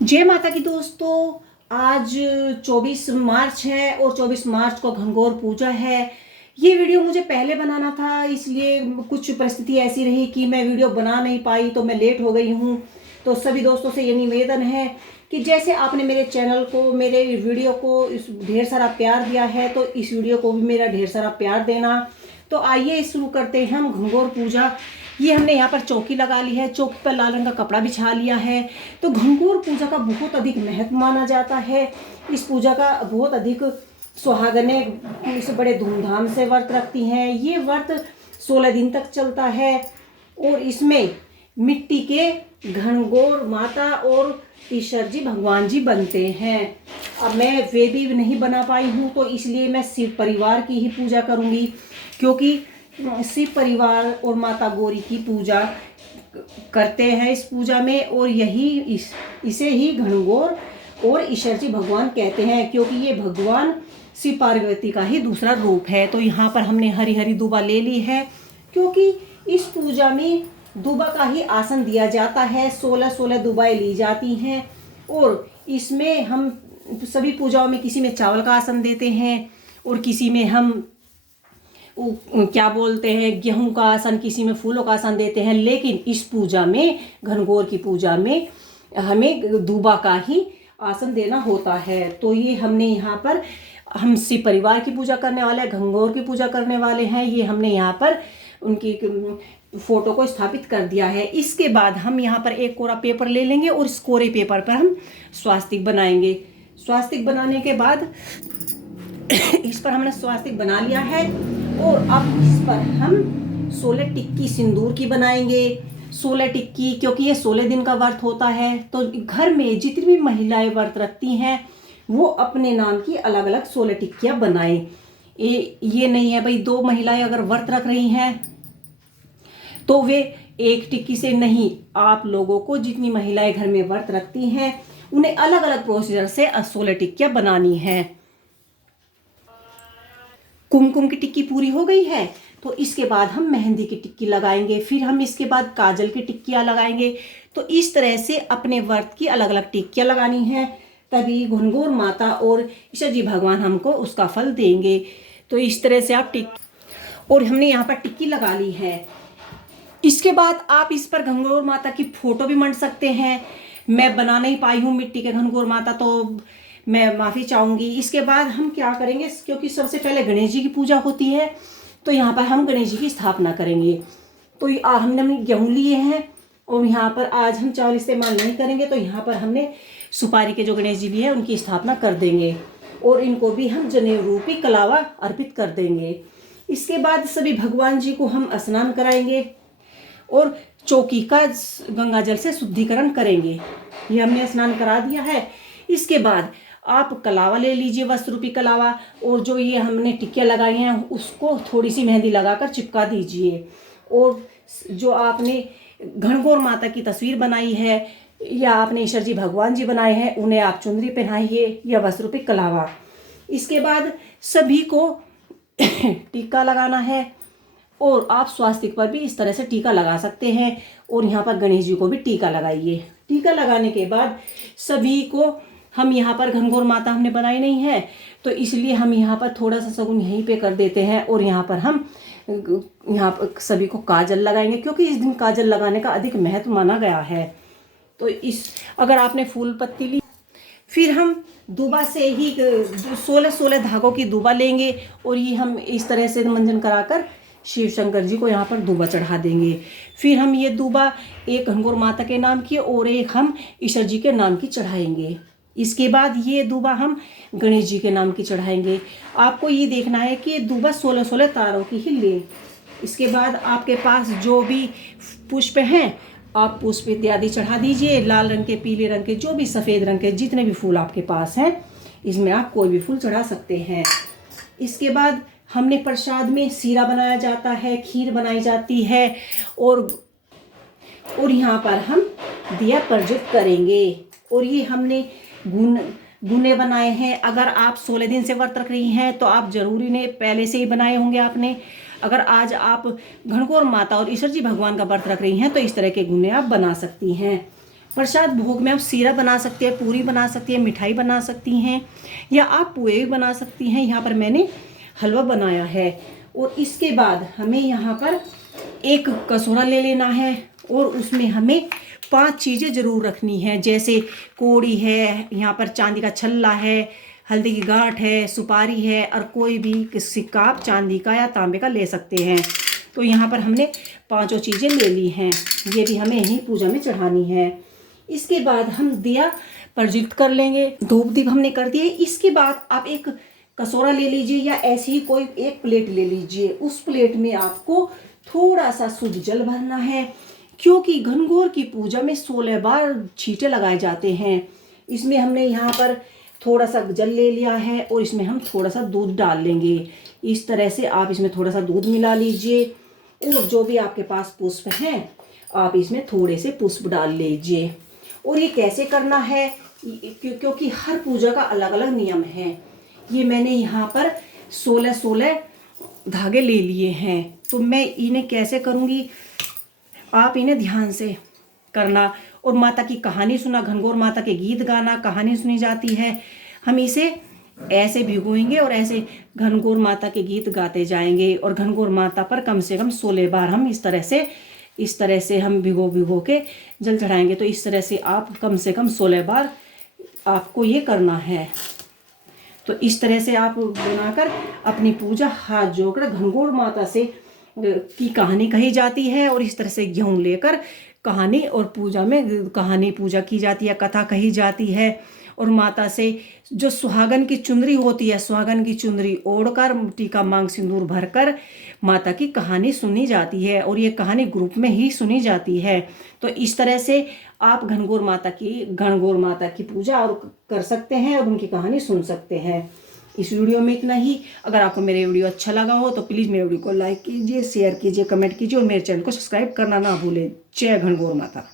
जय माता की दोस्तों। आज 24 मार्च है और 24 मार्च को घनघोर पूजा है। ये वीडियो मुझे पहले बनाना था, इसलिए कुछ परिस्थिति ऐसी रही कि मैं वीडियो बना नहीं पाई, तो मैं लेट हो गई हूँ। तो सभी दोस्तों से ये निवेदन है कि जैसे आपने मेरे चैनल को, मेरे वीडियो को ढेर सारा प्यार दिया है, तो इस वीडियो को भी मेरा ढेर सारा प्यार देना। तो आइए शुरू करते हैं हम घनघोर पूजा। ये हमने यहाँ पर चौकी लगा ली है, चौकी पर लाल रंग का कपड़ा बिछा लिया है। तो घनघोर पूजा का बहुत अधिक महत्व माना जाता है। इस पूजा का बहुत अधिक सुहागनें इसे बड़े धूमधाम से व्रत रखती हैं। ये व्रत 16 दिन तक चलता है और इसमें मिट्टी के घनघोर माता और ईश्वर जी भगवान जी बनते हैं। अब मैं वे भी नहीं बना पाई हूँ, तो इसलिए मैं शिव परिवार की ही पूजा करूँगी, क्योंकि शिव परिवार और माता गौरी की पूजा करते हैं इस पूजा में। और इसे ही घनघोर और ईश्वर जी भगवान कहते हैं, क्योंकि ये भगवान शिव पार्वती का ही दूसरा रूप है। तो यहाँ पर हमने हरी हरी दूबा ले ली है, क्योंकि इस पूजा में दूबा का ही आसन दिया जाता है। 16 दूबाएं ली जाती हैं और इसमें हम सभी पूजाओं में किसी में चावल का आसन देते हैं और किसी में हम क्या बोलते हैं गेहूं का आसन, किसी में फूलों का आसन देते हैं। लेकिन इस पूजा में, घनघोर की पूजा में, हमें दूबा का ही आसन देना होता है। तो ये हमने यहाँ पर, हम शिव परिवार की पूजा करने वाले हैं, घनघोर की पूजा करने वाले हैं। ये हमने यहाँ पर उनकी फोटो को स्थापित कर दिया है। इसके बाद हम यहाँ पर एक कोरा पेपर ले लेंगे और इस कोरे पेपर पर हम स्वास्तिक बनाएंगे। स्वास्तिक बनाने के बाद इस पर हमने स्वास्तिक बना लिया है और अब इस पर हम 16 टिक्की सिंदूर की बनाएंगे। 16 टिक्की, क्योंकि ये 16 दिन का व्रत होता है। तो घर में जितनी भी महिलाएं व्रत रखती हैं वो अपने नाम की अलग अलग 16 टिक्कियाँ बनाएं। ये नहीं है भाई, 2 महिलाएं अगर व्रत रख रही हैं तो वे एक टिक्की से नहीं, आप लोगों को जितनी महिलाएं घर में व्रत रखती हैं उन्हें अलग अलग प्रोसीजर से 16 टिक्कियाँ बनानी है। कुमकुम की टिक्की पूरी हो गई है, तो इसके बाद हम मेहंदी की टिक्की लगाएंगे। फिर हम इसके बाद काजल की टिक्कियाँ लगाएंगे। तो इस तरह से अपने व्रत की अलग अलग टिक्कियाँ लगानी है, तभी घनघोर माता और ईश्वर जी भगवान हमको उसका फल देंगे। तो इस तरह से आप और हमने यहाँ पर टिक्की लगा ली है। इसके बाद आप इस पर घनघोर माता की फोटो भी मंड सकते हैं। मैं बना नहीं पाई हूँ मिट्टी के घनघोर माता, तो मैं माफ़ी चाहूँगी। इसके बाद हम क्या करेंगे, क्योंकि सबसे पहले गणेश जी की पूजा होती है, तो यहाँ पर हम गणेश जी की स्थापना करेंगे। तो हमने गेहूँ लिए हैं और यहाँ पर आज हम चावल इस्तेमाल नहीं करेंगे, तो यहाँ पर हमने सुपारी के जो गणेश जी भी है उनकी स्थापना कर देंगे और इनको भी हम जनेऊ रूपी कलावा अर्पित कर देंगे। इसके बाद सभी भगवान जी को हम स्नान कराएंगे और चौकी का गंगा जल से शुद्धिकरण करेंगे। ये हमने स्नान करा दिया है। इसके बाद आप कलावा ले लीजिए, वस्त्र रूपी कलावा, और जो ये हमने टिक्कियाँ लगाई हैं उसको थोड़ी सी मेहंदी लगाकर चिपका दीजिए। और जो आपने घनघोर माता की तस्वीर बनाई है या आपने ईश्वर जी भगवान जी बनाए हैं उन्हें आप चुनरी पहनाइए या वस्त्र रूपी कलावा। इसके बाद सभी को टीका लगाना है और आप स्वास्तिक पर भी इस तरह से टीका लगा सकते हैं और यहाँ पर गणेश जी को भी टीका लगाइए। टीका लगाने के बाद सभी को, हम यहाँ पर घनघोर माता हमने बनाई नहीं है, तो इसलिए हम यहाँ पर थोड़ा सा शगुन यहीं पे कर देते हैं और यहाँ पर हम यहाँ पर सभी को काजल लगाएंगे, क्योंकि इस दिन काजल लगाने का अधिक महत्व माना गया है। तो अगर आपने फूल पत्ती ली, फिर हम दूबा से ही 16 धागों की दूबा लेंगे और ये हम इस तरह से मंजन कराकर शिव शंकर जी को यहाँ पर दूबा चढ़ा देंगे। फिर हम ये दूबा एक घनघोर माता के नाम की और एक हम ईश्वर जी के नाम की चढ़ाएंगे। इसके बाद ये दूबा हम गणेश जी के नाम की चढ़ाएंगे। आपको ये देखना है कि दूबा 16 तारों की ही ले। इसके बाद आपके पास जो भी पुष्प हैं आप पुष्प इत्यादि चढ़ा दीजिए, लाल रंग के, पीले रंग के, जो भी सफ़ेद रंग के जितने भी फूल आपके पास हैं इसमें आप कोई भी फूल चढ़ा सकते हैं। इसके बाद हमने प्रसाद में सीरा बनाया जाता है, खीर बनाई जाती है और यहाँ पर हम दिया प्रज्वलित करेंगे। और ये हमने गुने बनाए हैं। अगर आप 16 दिन से व्रत रख रही हैं तो आप जरूरी ने पहले से ही बनाए होंगे आपने। अगर आज आप घनघोर माता और ईश्वर जी भगवान का व्रत रख रही हैं तो इस तरह के गुने आप बना सकती हैं। प्रसाद भोग में आप सीरा बना सकते हैं, पूरी बना सकती हैं, मिठाई बना सकती हैं, या आप पुए भी बना सकती हैं। यहाँ पर मैंने हलवा बनाया है। और इसके बाद हमें यहाँ पर एक कटोरा ले लेना है और उसमें हमें 5 चीज़ें ज़रूर रखनी है, जैसे कोड़ी है, यहाँ पर चांदी का छल्ला है, हल्दी की गांठ है, सुपारी है, और कोई भी सिक्का आप चांदी का या तांबे का ले सकते हैं। तो यहाँ पर हमने 5 चीज़ें ले ली हैं, ये भी हमें यहीं पूजा में चढ़ानी है। इसके बाद हम दिया प्रज्वलित कर लेंगे, धूप दीप हमने कर दिए। इसके बाद आप एक कटोरा ले लीजिए या ऐसी ही कोई एक प्लेट ले लीजिए। उस प्लेट में आपको थोड़ा सा शुद्ध जल भरना है, क्योंकि घनघोर की पूजा में 16 बार छींटे लगाए जाते हैं। इसमें हमने यहाँ पर थोड़ा सा जल ले लिया है और इसमें हम थोड़ा सा दूध डाल लेंगे। इस तरह से आप इसमें थोड़ा सा दूध मिला लीजिए और जो भी आपके पास पुष्प हैं आप इसमें थोड़े से पुष्प डाल लीजिए। और ये कैसे करना है, क्योंकि हर पूजा का अलग अलग नियम है। ये मैंने यहाँ पर 16 धागे ले लिए हैं, तो मैं इन्हें कैसे करूँगी, आप इन्हें ध्यान से करना। और माता की कहानी सुना, घनघोर माता के गीत गाना, कहानी सुनी जाती है। हम इसे ऐसे भिगोएंगे और ऐसे घनघोर माता के गीत गाते जाएंगे और घनघोर माता पर कम से कम 16 बार हम इस तरह से हम भिगो के जल चढ़ाएंगे। तो इस तरह से आप कम से कम 16 बार आपको ये करना है। तो इस तरह से आप बनाकर अपनी पूजा हाथ जोड़कर घनघोर माता से की कहानी कही जाती है और इस तरह से गेहूँ लेकर कहानी और पूजा में कहानी पूजा की जाती है, कथा कही जाती है। और माता से जो सुहागन की चुनरी होती है, सुहागन की चुनरी ओढ़कर टीका मांग सिंदूर भरकर माता की कहानी सुनी जाती है और ये कहानी ग्रुप में ही सुनी जाती है। तो इस तरह से आप घनघोर माता की पूजा और कर सकते हैं और उनकी कहानी सुन सकते हैं। इस वीडियो में इतना ही। अगर आपको मेरे वीडियो अच्छा लगा हो तो प्लीज़ मेरे वीडियो को लाइक कीजिए, शेयर कीजिए, कमेंट कीजिए और मेरे चैनल को सब्सक्राइब करना ना भूलें। जय घनघोर माता।